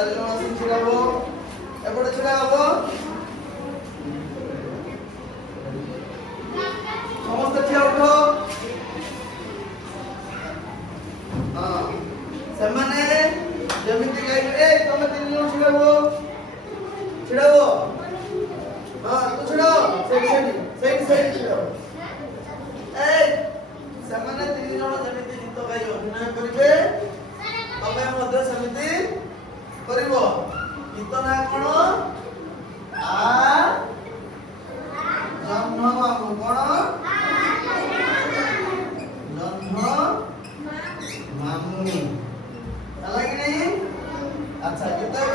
ଚାରି ଜଣ ଆସି ଛିଡ଼ା ହବ ଏପଟେ ଛିଡ଼ା ହବ ସମସ୍ତେ ଠିଆ ଉଠ ହଁ ସେମାନେ ଯେମିତି ଗାଇବେ ଏ ତମେ ତିନି ଜଣ ଛିଡ଼ା ହୁଅ ଛିଡ଼ା ହୁଅ ହଁ ତୁ ଛିଡ଼ା ସେଇଠି ଛିଡ଼ା ହୁଅ ଏ ସେମାନେ ତିନି ଜଣ ଯେମିତି ଗୀତ ଗାଇ ଅଭିନୟ କରିବେ ତମେ ମଧ୍ୟ ସେମିତି କରିବ ଗୀତ ନା କଣ ଆ ଜହ୍ନ ମାମୁ କଣ ଜହ୍ନ ମାମୁନି ହେଲା କି ନାହିଁ ଆଚ୍ଛା ଗୀତ